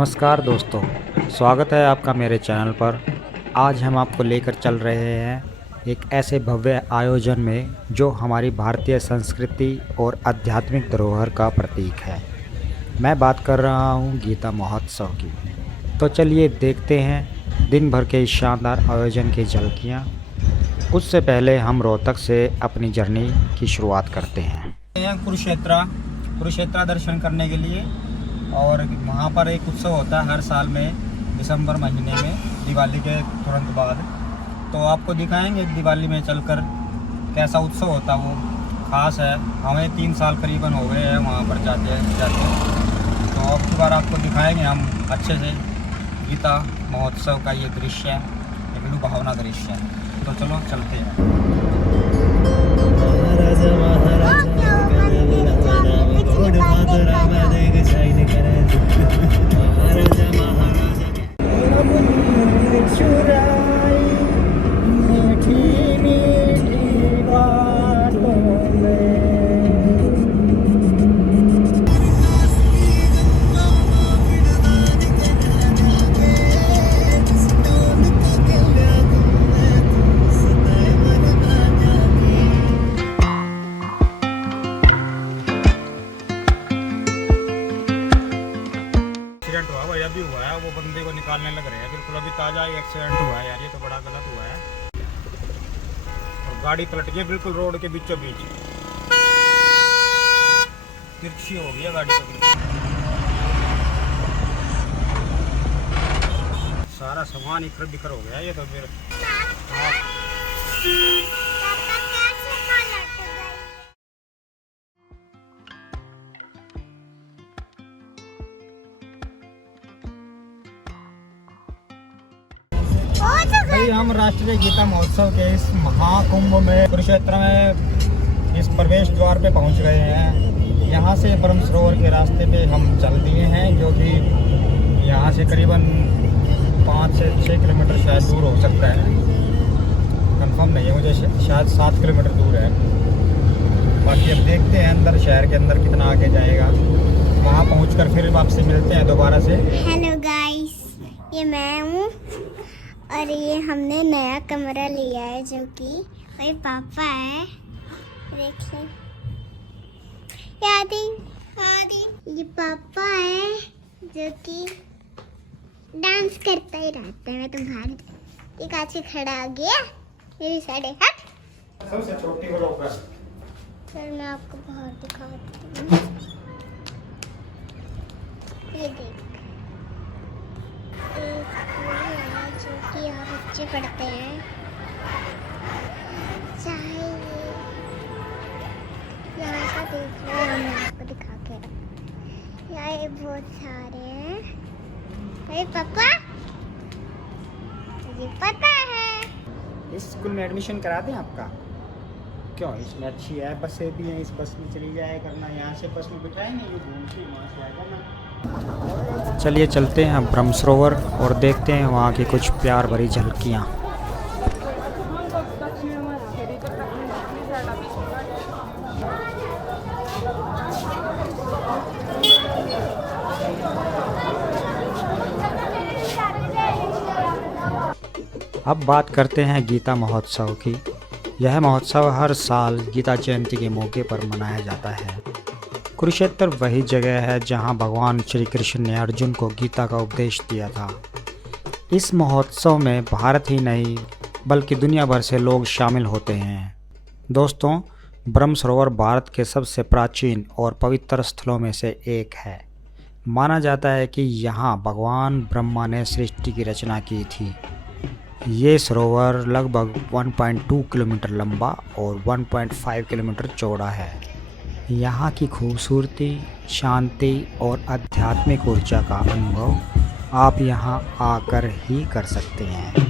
नमस्कार दोस्तों, स्वागत है आपका मेरे चैनल पर। आज हम आपको लेकर चल रहे हैं एक ऐसे भव्य आयोजन में जो हमारी भारतीय संस्कृति और आध्यात्मिक धरोहर का प्रतीक है। मैं बात कर रहा हूँ गीता महोत्सव की। तो चलिए देखते हैं दिन भर के इस शानदार आयोजन की झलकियाँ। उससे पहले हम रोहतक से अपनी जर्नी की शुरुआत करते हैं। कुरुक्षेत्र दर्शन करने के लिए, और वहाँ पर एक उत्सव होता है हर साल में दिसंबर महीने में, दिवाली के तुरंत बाद। तो आपको दिखाएंगे दिवाली में चलकर कैसा उत्सव होता है, वो ख़ास है। हमें 3 साल करीबन हो गए हैं वहाँ पर जाते तो अब की बार आपको दिखाएंगे हम अच्छे से गीता महोत्सव का ये दृश्य है, एक लुभावना दृश्य है। तो चलो चलते हैं। एक्सीडेंट हुआ, वही अभी हुआ है। वो बंदे को निकालने लग रहे हैं, बिल्कुल अभी ताज़ा ही एक्सीडेंट हुआ है यार। ये तो बड़ा गलत हुआ है। और गाड़ी पलट गई बिल्कुल रोड के बीचों बीच, तिरछी हो गई है गाड़ी तो। सारा सामान इखर बिखर हो गया ये तो फिर। भाई हम राष्ट्रीय गीता महोत्सव के इस महाकुंभ में कुरुक्षेत्र में इस प्रवेश द्वार पे पहुंच गए हैं। यहाँ से ब्रह्म सरोवर के रास्ते पे हम चल दिए हैं, जो कि यहाँ से करीबन 5 से 6 किलोमीटर शायद दूर हो सकता है। कंफर्म नहीं है मुझे, शायद 7 किलोमीटर दूर है। बाकी अब देखते हैं अंदर, शहर के अंदर कितना आगे जाएगा। वहाँ पहुँचकर फिर आपसे मिलते हैं दोबारा से। हेलो गाइस, ये मैं हूँ और ये हमने नया कमरा लिया है, जो कि मेरे पापा है। देख लें, ये पापा है जो कि डांस करता ही रहता है। मैं तो बाहर एक आज खड़ा आ गया मेरी साढ़े हट। सबसे छोटी ब्लॉगर। फिर मैं आपको बाहर दिखाती हूँ। ये देख, एक स्कूल है जो कि यहाँ बच्चे पढ़ते हैं। चाहे यहाँ का देख लो, मैं आपको दिखा के यहाँ ये बहुत सारे हैं। अरे पापा, मुझे पता है। इस स्कूल में एडमिशन करा दें आपका? क्यों, इसमें अच्छी है, बसें भी हैं, इस बस में चली जाया करना। यहाँ से बस में बिठाएंगे, ये घूम के वहाँ से आया करना। चलिए चलते हैं ब्रह्म सरोवर और देखते हैं वहाँ की कुछ प्यार भरी झलकियाँ। अब बात करते हैं गीता महोत्सव की। यह महोत्सव हर साल गीता जयंती के मौके पर मनाया जाता है। कुरुक्षेत्र वही जगह है जहां भगवान श्री कृष्ण ने अर्जुन को गीता का उपदेश दिया था। इस महोत्सव में भारत ही नहीं बल्कि दुनिया भर से लोग शामिल होते हैं। दोस्तों, ब्रह्म सरोवर भारत के सबसे प्राचीन और पवित्र स्थलों में से एक है। माना जाता है कि यहाँ भगवान ब्रह्मा ने सृष्टि की रचना की थी। ये सरोवर लगभग 1.2 किलोमीटर लंबा और 1.5 किलोमीटर चौड़ा है। यहाँ की खूबसूरती, शांति और आध्यात्मिक ऊर्जा का अनुभव आप यहाँ आकर ही कर सकते हैं।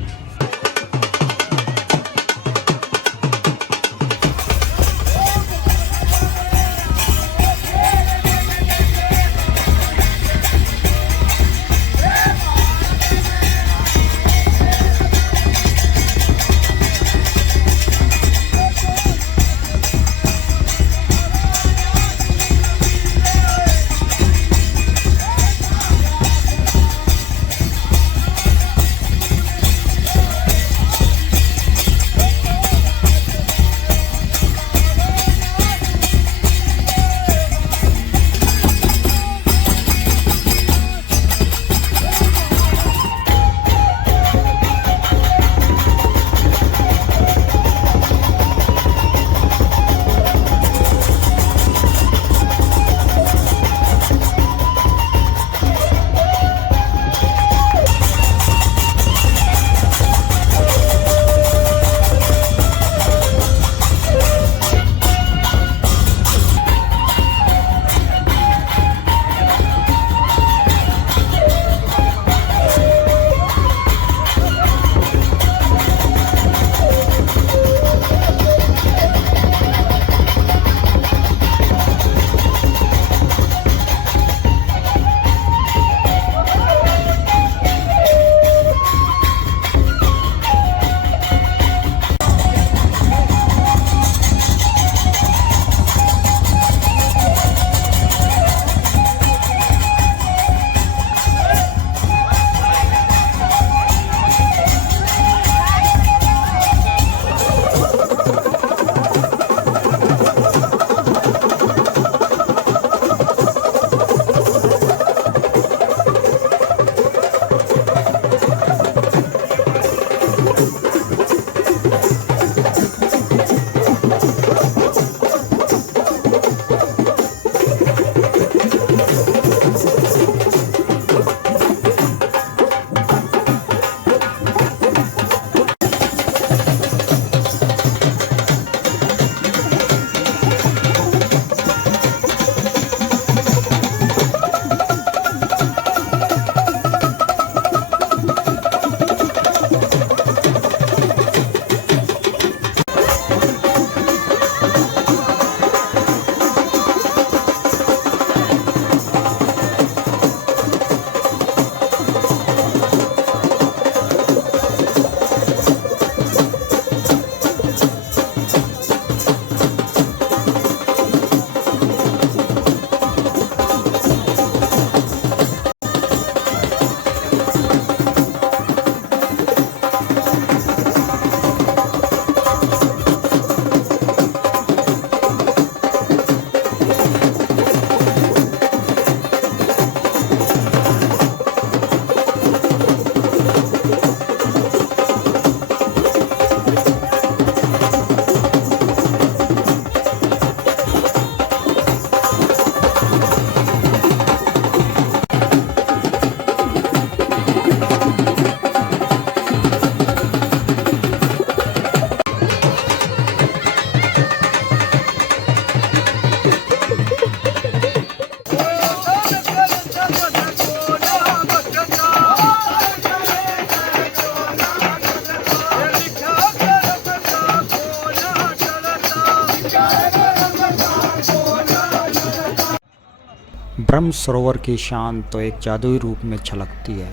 ब्रह्म सरोवर की शान तो एक जादुई रूप में छलकती है।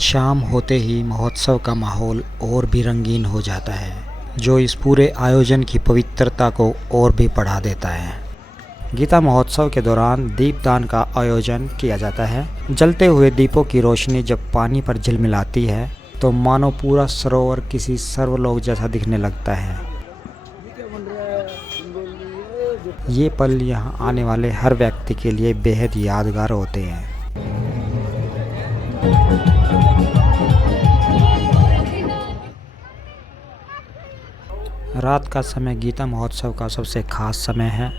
शाम होते ही महोत्सव का माहौल और भी रंगीन हो जाता है, जो इस पूरे आयोजन की पवित्रता को और भी बढ़ा देता है। गीता महोत्सव के दौरान दीपदान का आयोजन किया जाता है। जलते हुए दीपों की रोशनी जब पानी पर झिलमिलाती है तो मानो पूरा सरोवर किसी सर्वलोक जैसा दिखने लगता है। ये पल यहाँ आने वाले हर व्यक्ति के लिए बेहद यादगार होते हैं। रात का समय गीता महोत्सव का सबसे खास समय है।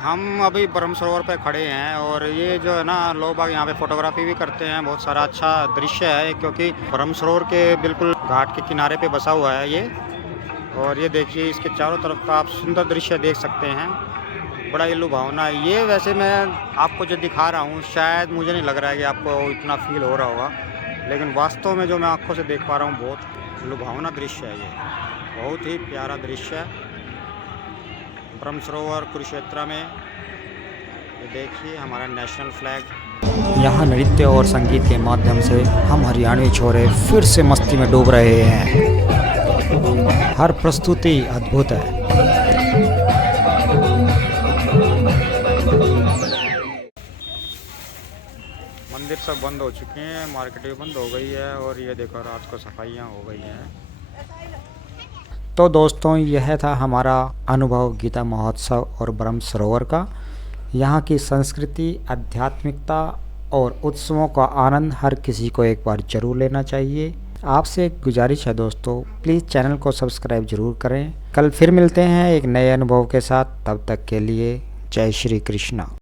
हम अभी ब्रह्म सरोवर पे खड़े हैं और ये जो है ना, लोग बाग यहाँ पे फोटोग्राफी भी करते हैं। बहुत सारा अच्छा दृश्य है क्योंकि ब्रह्म सरोवर के बिल्कुल घाट के किनारे पे बसा हुआ है ये। और ये देखिए, इसके चारों तरफ का आप सुंदर दृश्य देख सकते हैं। बड़ा ही लुभावना है ये। वैसे मैं आपको जो दिखा रहा हूँ, शायद मुझे नहीं लग रहा है कि आपको इतना फील हो रहा होगा, लेकिन वास्तव में जो मैं आँखों से देख पा रहा हूँ, बहुत लुभावना दृश्य है ये। बहुत ही प्यारा दृश्य है ब्रह्म सरोवर कुरुक्षेत्र में। ये देखिए हमारा नेशनल फ्लैग। यहाँ नृत्य और संगीत के माध्यम से हम हरियाणवी छोरे फिर से मस्ती में डूब रहे हैं। हर प्रस्तुति अद्भुत है। मंदिर सब बंद हो चुके हैं, मार्केट भी बंद हो गई है और ये देखो रात को सफाइयाँ हो गई हैं। तो दोस्तों, यह था हमारा अनुभव गीता महोत्सव और ब्रह्म सरोवर का। यहाँ की संस्कृति, आध्यात्मिकता और उत्सवों का आनंद हर किसी को एक बार जरूर लेना चाहिए। आपसे एक गुजारिश है दोस्तों, प्लीज़ चैनल को सब्सक्राइब जरूर करें। कल फिर मिलते हैं एक नए अनुभव के साथ। तब तक के लिए जय श्री कृष्णा।